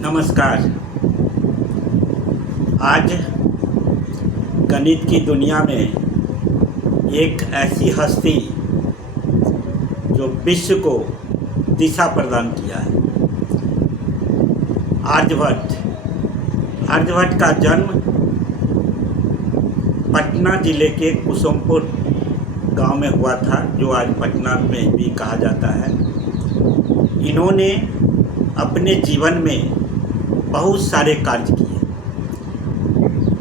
नमस्कार। आज गणित की दुनिया में एक ऐसी हस्ती जो विश्व को दिशा प्रदान किया है, आर्यभट्ट। आर्यभट्ट का जन्म पटना जिले के कुसुमपुर गांव में हुआ था, जो आज पटना में भी कहा जाता है। इन्होंने अपने जीवन में बहुत सारे कार्य किए।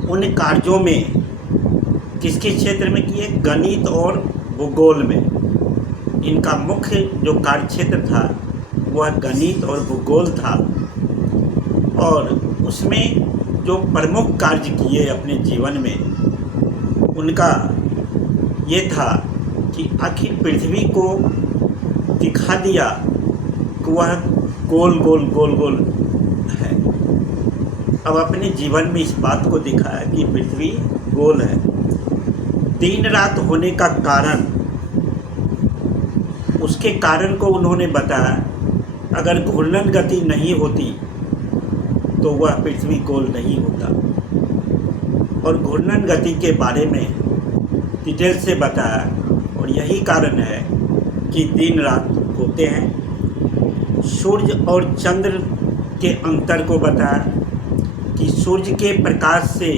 उन कार्यों में किसके क्षेत्र में किए? गणित और भूगोल में। इनका मुख्य जो कार्य क्षेत्र था वह गणित और भूगोल था, और उसमें जो प्रमुख कार्य किए अपने जीवन में, उनका ये था कि आखिर पृथ्वी को दिखा दिया कि वह गोल गोल गोल गोल है। अब अपने जीवन में इस बात को दिखाया कि पृथ्वी गोल है। दिन रात होने का कारण, उसके कारण को उन्होंने बताया। अगर घूर्णन गति नहीं होती तो वह पृथ्वी गोल नहीं होता, और घूर्णन गति के बारे में डिटेल से बताया। और यही कारण है कि दिन रात होते हैं। सूर्य और चंद्र के अंतर को बताया कि सूर्य के प्रकाश से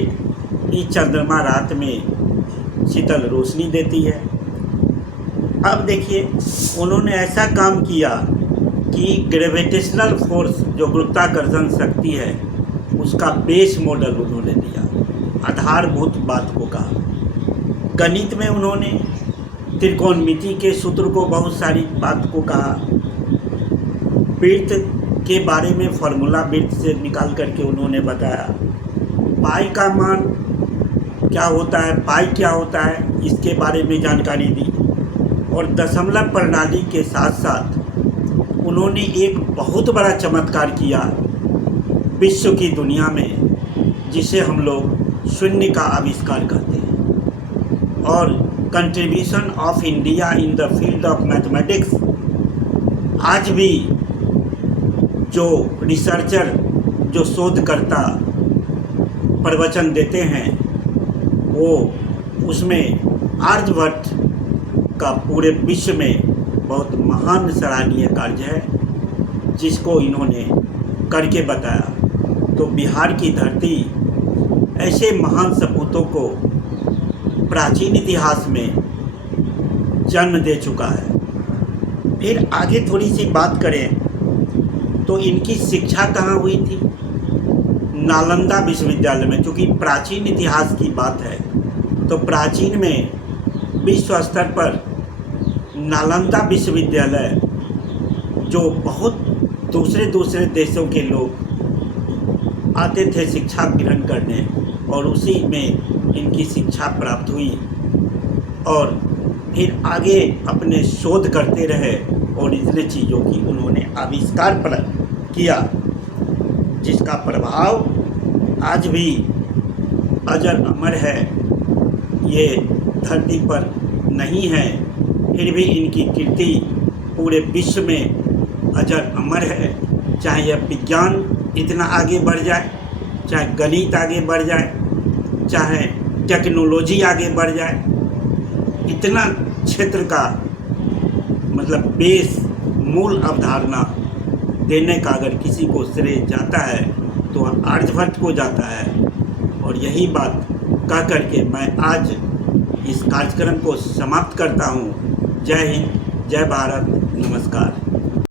ही चंद्रमा रात में शीतल रोशनी देती है। अब देखिए, उन्होंने ऐसा काम किया कि ग्रेविटेशनल फोर्स, जो गुरुत्वाकर्षण शक्ति है, उसका बेस मॉडल उन्होंने दिया, आधारभूत बात को कहा। गणित में उन्होंने त्रिकोणमिति के सूत्र को, बहुत सारी बात को कहा। वृत्त के बारे में फार्मूला वृत्त से निकाल करके उन्होंने बताया। पाई का मान क्या होता है, पाई क्या होता है, इसके बारे में जानकारी दी। और दशमलव प्रणाली के साथ साथ उन्होंने एक बहुत बड़ा चमत्कार किया विश्व की दुनिया में, जिसे हम लोग शून्य का आविष्कार कहते हैं। और contribution of India in the field of mathematics, आज भी जो रिसर्चर, जो शोधकर्ता प्रवचन देते हैं, वो उसमें आर्यभट्ट का पूरे विश्व में बहुत महान सराहनीय कार्य है, जिसको इन्होंने करके बताया। तो बिहार की धरती ऐसे महान सपूतों को प्राचीन इतिहास में जन्म दे चुका है। फिर आगे थोड़ी सी बात करें तो इनकी शिक्षा कहाँ हुई थी? नालंदा विश्वविद्यालय में। चूँकि प्राचीन इतिहास की बात है, तो प्राचीन में विश्व स्तर पर नालंदा विश्वविद्यालय, जो बहुत दूसरे दूसरे देशों के लोग आते थे शिक्षा ग्रहण करने, और उसी में इनकी शिक्षा प्राप्त हुई। और फिर आगे अपने शोध करते रहे, और इतने चीज़ों की उन्होंने आविष्कार किया, जिसका प्रभाव आज भी अजर अमर है। ये धरती पर नहीं है, फिर भी इनकी कीर्ति पूरे विश्व में अजर अमर है। चाहे यह विज्ञान इतना आगे बढ़ जाए, चाहे गणित आगे बढ़ जाए, चाहे टेक्नोलॉजी आगे बढ़ जाए, इतना क्षेत्र का मतलब बेस, मूल अवधारणा देने का अगर किसी को श्रेय जाता है तो आर्यभट्ट को जाता है। और यही बात कह करके मैं आज इस कार्यक्रम को समाप्त करता हूँ। जय हिंद, जय भारत, नमस्कार।